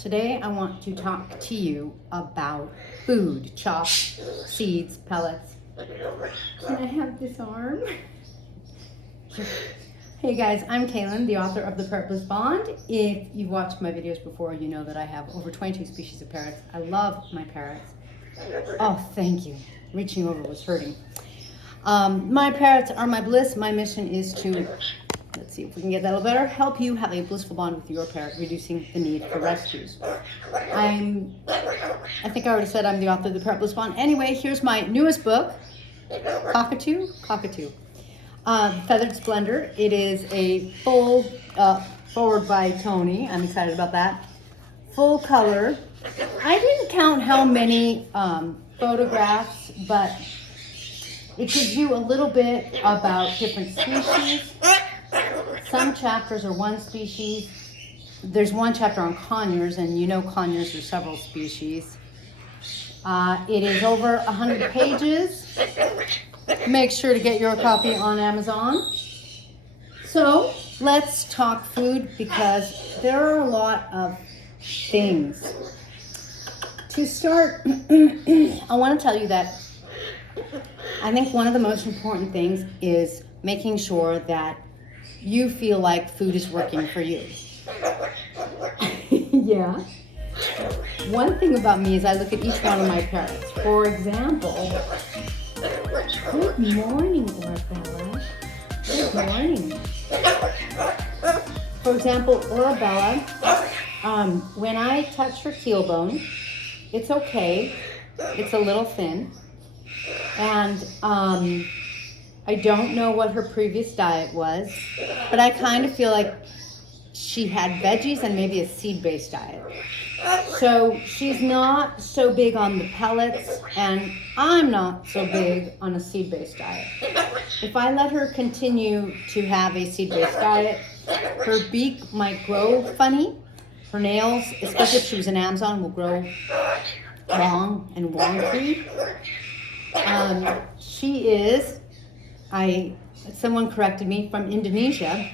Today I want to talk to you about food, chops, seeds, pellets. Can I have this arm? Hey guys, I'm Kaylin, the author of the Parrot Bliss Bond. If you've watched my videos before, you know that I have over 22 species of parrots. I love my parrots. Oh, thank you. Reaching over was hurting. My parrots are my bliss. My mission is to, let's see if we can get that a little better, help you have a blissful bond with your parrot, reducing the need for rescues. I think I already said I'm the author of the Parrot Bliss Bond. Anyway, here's my newest book, Cockatoo. Feathered Splendor. It is a full, forward by Tony. I'm excited about that. Full color. I didn't count how many photographs, but it gives you a little bit about different species. Some chapters are one species. There's one chapter on conures, and you know conures are several species. It is over 100 pages. Make sure to get your copy on Amazon. So let's talk food, because there are a lot of things. To start, I want to tell you that I think one of the most important things is making sure that you feel like food is working for you. Yeah. One thing about me is I look at each one of my parrots. For example, good morning, Orabella. Good morning. For example, Orabella, when I touch her keel bone, it's okay. It's a little thin. And I don't know what her previous diet was, but I kind of feel like she had veggies and maybe a seed-based diet. So she's not so big on the pellets, and I'm not so big on a seed-based diet. If I let her continue to have a seed-based diet, her beak might grow funny. Her nails, especially if she was an Amazon, will grow long and wonky. She is, someone corrected me, from Indonesia,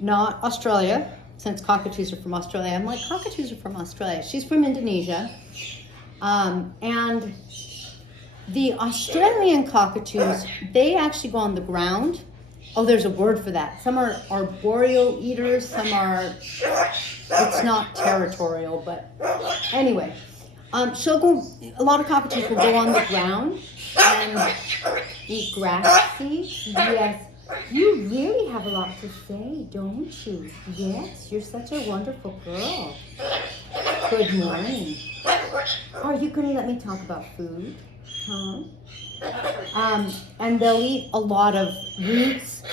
not Australia, since cockatoos are from Australia. I'm like, cockatoos are from Australia. She's from Indonesia. And the Australian cockatoos, they actually go on the ground. Oh, there's a word for that. Some are arboreal eaters, some are, it's not territorial, but anyway. She'll go, a lot of cockatoos will go on the ground and eat grass seeds. Yes, you really have a lot to say, don't you? Yes, you're such a wonderful girl. Good morning. Are you going to let me talk about food? Huh? And they'll eat a lot of roots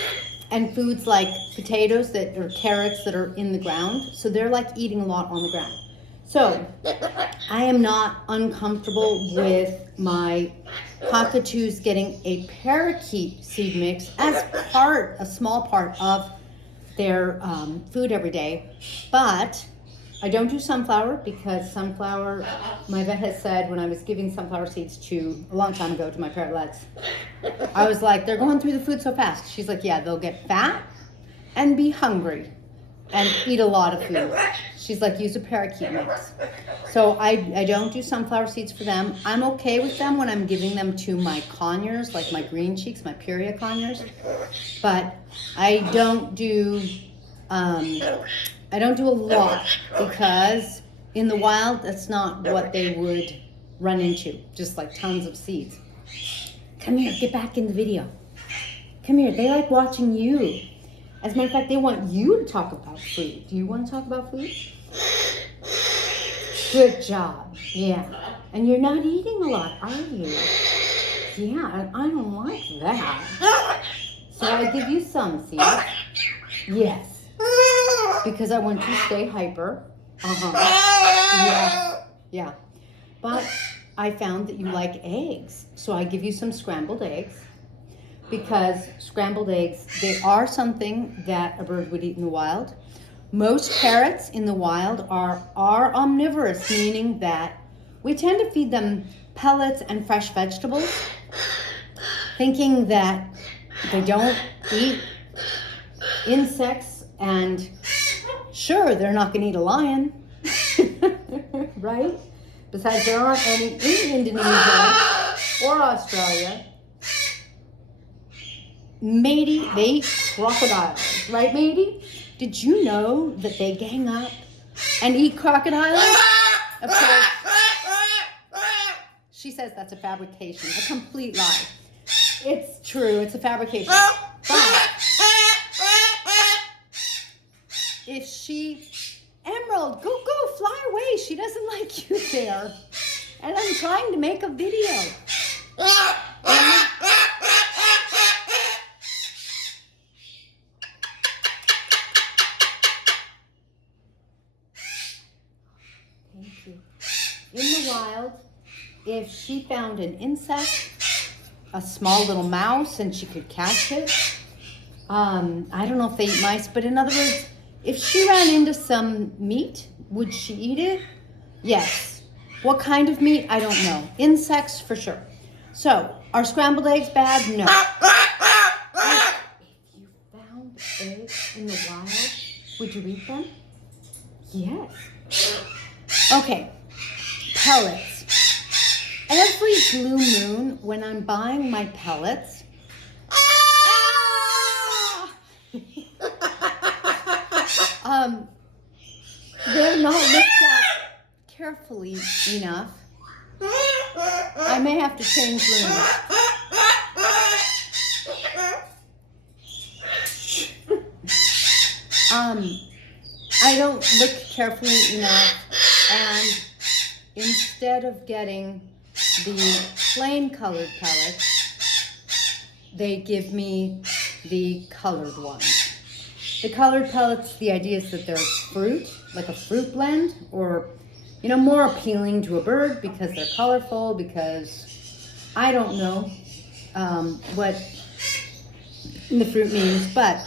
and foods like potatoes or carrots that are in the ground. So they're like eating a lot on the ground. So, I am not uncomfortable with my cockatoos getting a parakeet seed mix as a small part of their food every day. But I don't do sunflower, because sunflower, my vet has said when I was giving sunflower seeds a long time ago to my parrotlets, I was like, they're going through the food so fast. She's like, yeah, they'll get fat and be hungry and eat a lot of food. She's like, use a parakeet mix. So I don't do sunflower seeds for them. I'm okay with them when I'm giving them to my conures, like my green cheeks, my Pyria conures. But I don't do a lot, because in the wild, that's not what they would run into, just like tons of seeds. Come here, get back in the video. Come here, they like watching you. As a matter of fact, they want you to talk about food. Do you want to talk about food? Good job. Yeah. And you're not eating a lot, are you? Yeah, and I don't like that. So I give you some, see? Yes. Because I want you to stay hyper. Yeah. Yeah. But I found that you like eggs. So I give you some scrambled eggs. Because scrambled eggs, they are something that a bird would eat in the wild. Most parrots in the wild are omnivorous, meaning that we tend to feed them pellets and fresh vegetables, thinking that they don't eat insects, and sure, they're not going to eat a lion, right? Besides, there aren't any in Indonesia or Australia. Matey, they eat crocodiles, right, Matey? Did you know that they gang up and eat crocodiles? Of course, she says that's a fabrication, a complete lie. It's true, it's a fabrication. But if she, Emerald, go, fly away. She doesn't like you there. And I'm trying to make a video. Thank you. In the wild, if she found an insect, a small little mouse, and she could catch it, I don't know if they eat mice, but in other words, if she ran into some meat, would she eat it? Yes. What kind of meat? I don't know. Insects for sure. So, are scrambled eggs bad? No. If you found eggs in the wild, would you eat them? Yes. Okay. Pellets. Every blue moon, when I'm buying my pellets, they're not looked at carefully enough. I may have to change rooms. I don't look carefully enough, and instead of getting the plain colored pellets, they give me the colored ones. The colored pellets, the idea is that they're fruit, like a fruit blend, or, you know, more appealing to a bird because they're colorful, because I don't know what the fruit means, but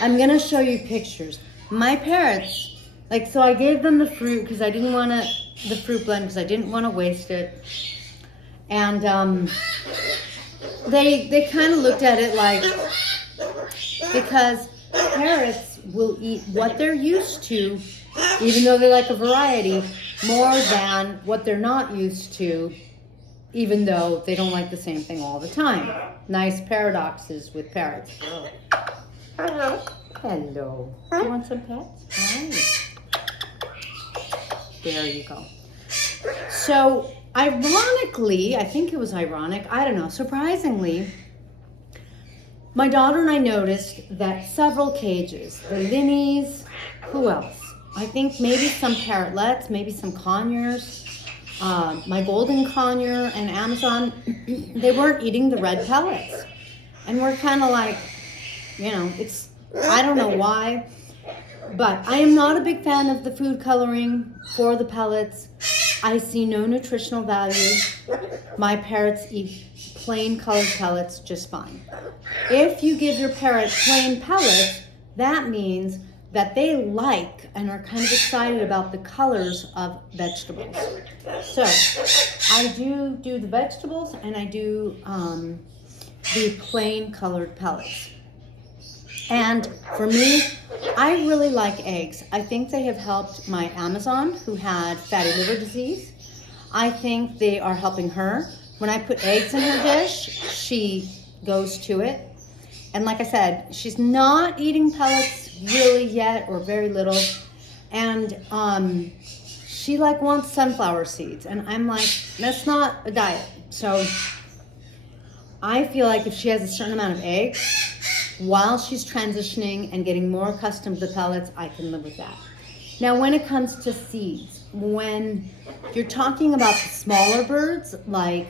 I'm going to show you pictures. My parrots, like, so I gave them the fruit because I didn't want the fruit blend because I didn't want to waste it. And they kind of looked at it like, because parrots will eat what they're used to, even though they like a variety, more than what they're not used to, even though they don't like the same thing all the time. Nice paradoxes with parrots. Hello. Hello. Do you want some pets? Hi. There you go. So, ironically, I think it was ironic, I don't know, surprisingly, my daughter and I noticed that several cages, the Linneys, who else? I think maybe some Parrotlets, maybe some Conures, my golden conure and Amazon, they weren't eating the red pellets. And we're kind of like, you know, it's, I don't know why, but I am not a big fan of the food coloring for the pellets. I see no nutritional value. My parrots eat plain colored pellets just fine. If you give your parrot plain pellets, that means that they like and are kind of excited about the colors of vegetables. So I do the vegetables, and I do the plain colored pellets. And for me, I really like eggs. I think they have helped my Amazon, who had fatty liver disease. I think they are helping her. When I put eggs in her dish, she goes to it. And like I said, she's not eating pellets really yet, or very little. And she like wants sunflower seeds. And I'm like, that's not a diet. So I feel like if she has a certain amount of eggs, while she's transitioning and getting more accustomed to the pellets, I can live with that. Now, when it comes to seeds, when you're talking about the smaller birds, like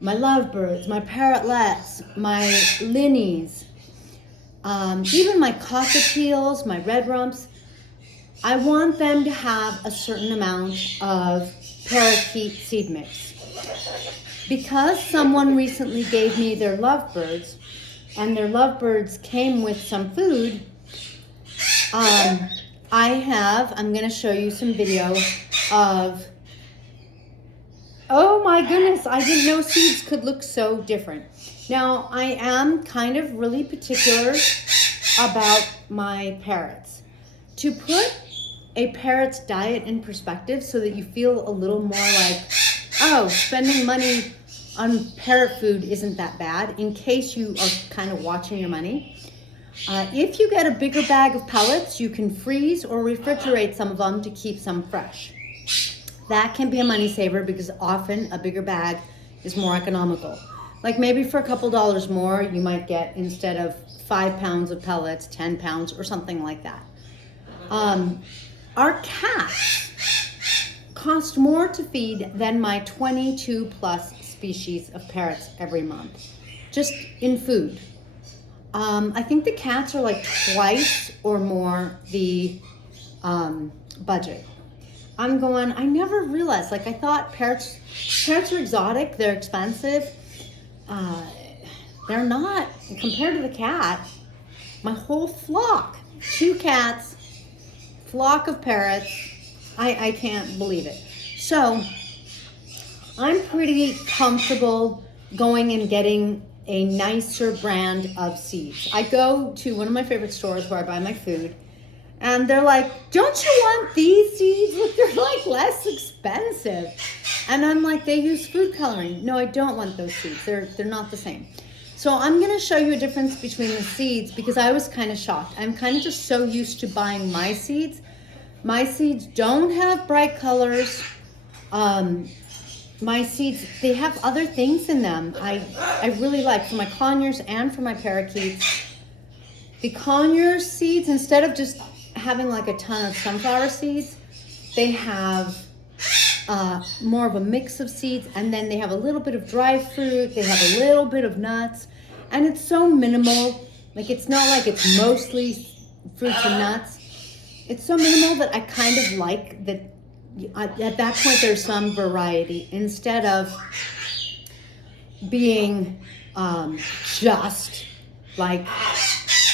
my lovebirds, my parrotlets, my Linneys, even my cockatiels, my red rumps, I want them to have a certain amount of parakeet seed mix. Because someone recently gave me their lovebirds, and their lovebirds came with some food, I'm going to show you some video of, oh my goodness, I didn't know seeds could look so different. Now, I am kind of really particular about my parrots. To put a parrot's diet in perspective so that you feel a little more like, oh, spending money on parrot food isn't that bad, in case you are kind of watching your money. If you get a bigger bag of pellets, you can freeze or refrigerate some of them to keep some fresh. That can be a money saver because often a bigger bag is more economical. Like maybe for a couple dollars more, you might get, instead of 5 pounds of pellets, 10 pounds or something like that. Our cats cost more to feed than my 22 plus species of parrots every month, just in food. I think the cats are like twice or more the budget. I'm going, I never realized, like I thought parrots are exotic, they're expensive. They're not, compared to the cat. My whole flock, 2 cats, flock of parrots, I can't believe it. So I'm pretty comfortable going and getting a nicer brand of seeds. I go to one of my favorite stores where I buy my food, and they're like, don't you want these seeds? Look, they're like less expensive. And I'm like, they use food coloring. No, I don't want those seeds. They're not the same. So I'm gonna show you a difference between the seeds because I was kind of shocked. I'm kind of just so used to buying my seeds. My seeds don't have bright colors. My seeds, they have other things in them. I really like, for my conures and for my parakeets. The conure seeds, instead of just having like a ton of sunflower seeds, they have more of a mix of seeds, and then they have a little bit of dry fruit, they have a little bit of nuts, and it's so minimal. Like it's not like it's mostly fruits and nuts. It's so minimal that I kind of like that. At that point there's some variety instead of being just like,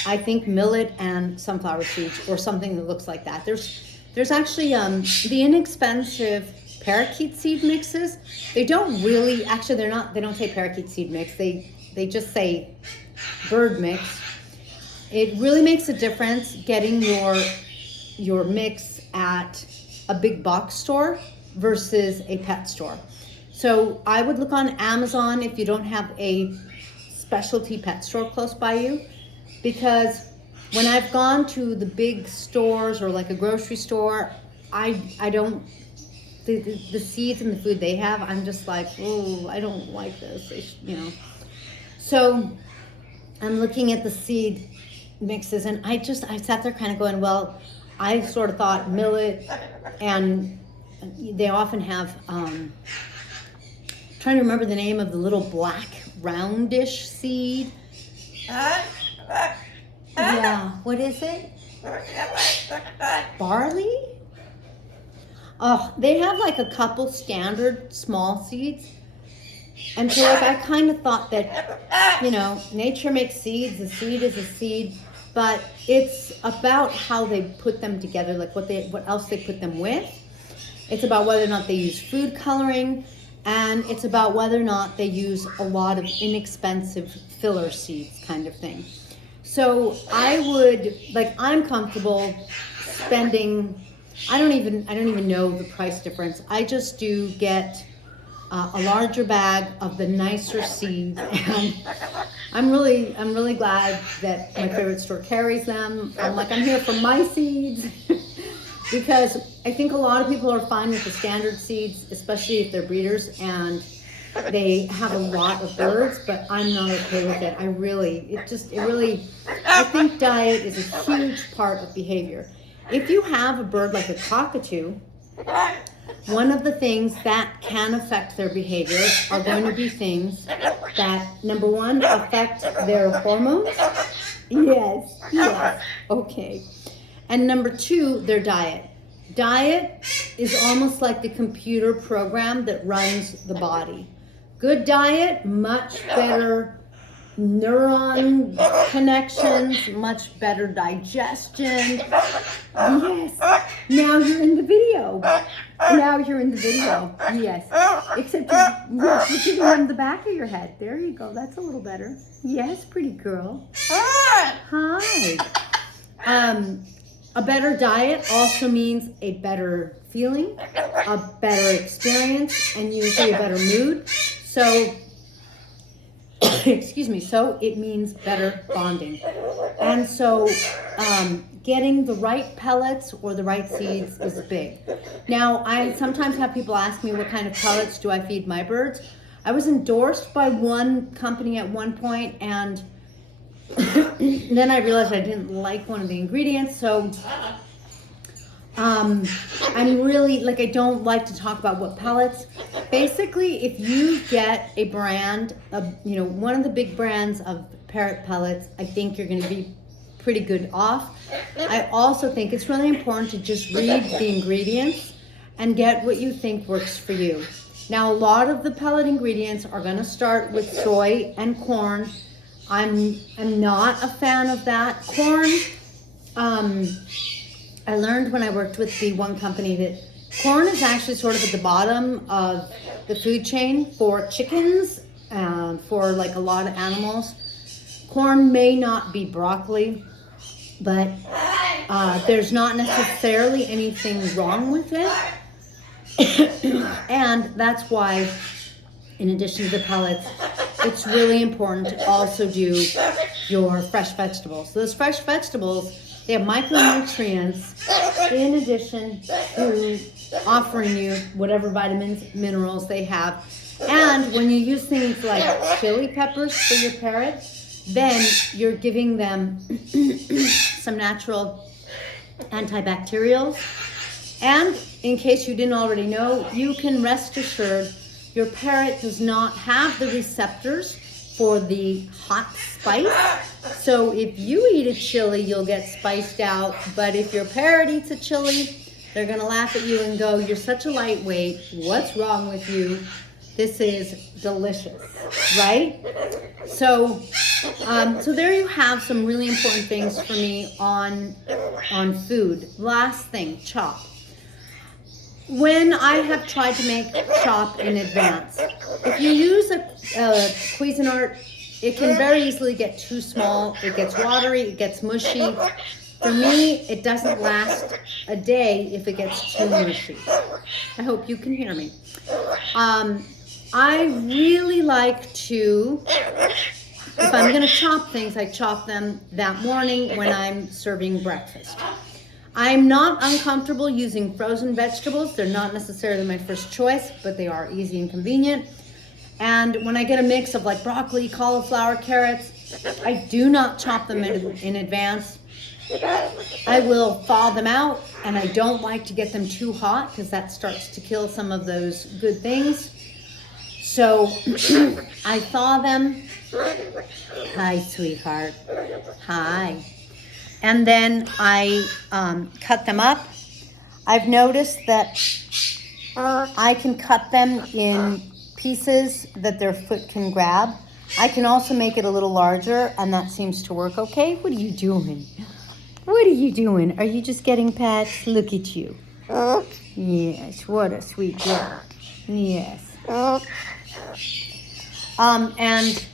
I think, millet and sunflower seeds or something that looks like that. There's actually the inexpensive parakeet seed mixes. They don't really, actually they don't say parakeet seed mix, they just say bird mix. It really makes a difference getting your mix at a big box store versus a pet store. So I would look on Amazon if you don't have a specialty pet store close by you, because when I've gone to the big stores or like a grocery store, I don't, the seeds and the food they have, I'm just like, oh, I don't like this, So I'm looking at the seed mixes, and I sat there kind of going, well, I sort of thought millet, and they often have, trying to remember the name of the little black roundish seed. Yeah, what is it? Barley? Oh, they have like a couple standard small seeds. And so like I kind of thought that, nature makes seeds, a seed is a seed, but it's about how they put them together, like what else they put them with. It's about whether or not they use food coloring, and it's about whether or not they use a lot of inexpensive filler seeds kind of thing. So I'm comfortable spending, I don't even know the price difference. I just do get a larger bag of the nicer seeds, and I'm really glad that my favorite store carries them. I'm here for my seeds because I think a lot of people are fine with the standard seeds, especially if they're breeders and they have a lot of birds, but I'm not okay with it. I think diet is a huge part of behavior. If you have a bird like a cockatoo, one of the things that can affect their behavior are going to be things that, number one, affect their hormones. Yes, okay. And number two, their diet. Diet is almost like the computer program that runs the body. Good diet, much better neuron connections, much better digestion. Yes, now you're in the video. Yes, except you're giving them the back of your head. There you go, that's a little better. Yes, pretty girl. Hi. A better diet also means a better feeling, a better experience, and usually a better mood. So, excuse me, so it means better bonding. And so getting the right pellets or the right seeds is big. Now, I sometimes have people ask me what kind of pellets do I feed my birds. I was endorsed by one company at one point, and then I realized I didn't like one of the ingredients, so I'm really, like, I don't like to talk about what pellets. Basically, if you get a brand of, you know, one of the big brands of parrot pellets, I think you're going to be pretty good off. I also think it's really important to just read the ingredients and get what you think works for you. Now, a lot of the pellet ingredients are going to start with soy and corn. I'm not a fan of that. Corn, I learned when I worked with the one company that corn is actually sort of at the bottom of the food chain for chickens and for like a lot of animals. Corn may not be broccoli, but there's not necessarily anything wrong with it. And that's why, in addition to the pellets, it's really important to also do your fresh vegetables. So those fresh vegetables, they have micronutrients in addition to offering you whatever vitamins, minerals they have. And when you use things like chili peppers for your parrot, then you're giving them some natural antibacterials. And in case you didn't already know, you can rest assured your parrot does not have the receptors for the hot spice. So if you eat a chili, you'll get spiced out. But if your parrot eats a chili, they're gonna laugh at you and go, "You're such a lightweight. What's wrong with you? This is delicious," right? So there you have some really important things for me on food. Last thing, chop. When I have tried to make chop in advance, if you use a Cuisinart, it can very easily get too small. It gets watery, it gets mushy. For me, it doesn't last a day if it gets too mushy. I hope you can hear me. I really like to, if I'm gonna chop things, I chop them that morning when I'm serving breakfast. I'm not uncomfortable using frozen vegetables. They're not necessarily my first choice, but they are easy and convenient. And when I get a mix of like broccoli, cauliflower, carrots, I do not chop them in advance. I will thaw them out, and I don't like to get them too hot because that starts to kill some of those good things. So I thaw them. Hi, sweetheart. Hi. And then I cut them up. I've noticed that I can cut them in pieces that their foot can grab. I can also make it a little larger, and that seems to work okay. What are you doing? What are you doing? Are you just getting pets? Look at you. Yes, what a sweet girl. Yes. And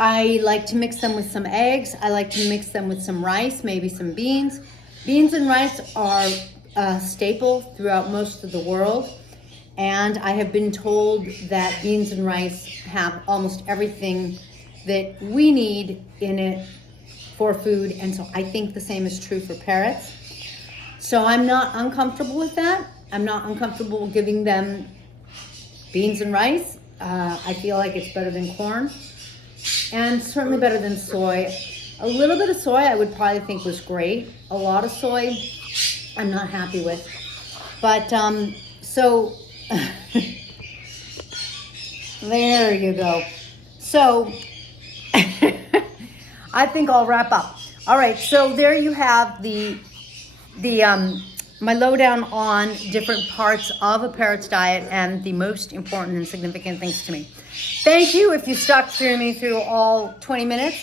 I like to mix them with some eggs. I like to mix them with some rice, maybe some beans. Beans and rice are a staple throughout most of the world. And I have been told that beans and rice have almost everything that we need in it for food. And so I think the same is true for parrots. So I'm not uncomfortable with that. I'm not uncomfortable giving them beans and rice. I feel like it's better than corn. And certainly better than soy. A little bit of soy I would probably think was great. A lot of soy I'm not happy with. But so there you go. So I think I'll wrap up. All right, so there you have my lowdown on different parts of a parrot's diet and the most important and significant things to me. Thank you if you stuck through me through all 20 minutes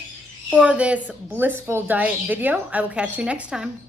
for this blissful diet video. I will catch you next time.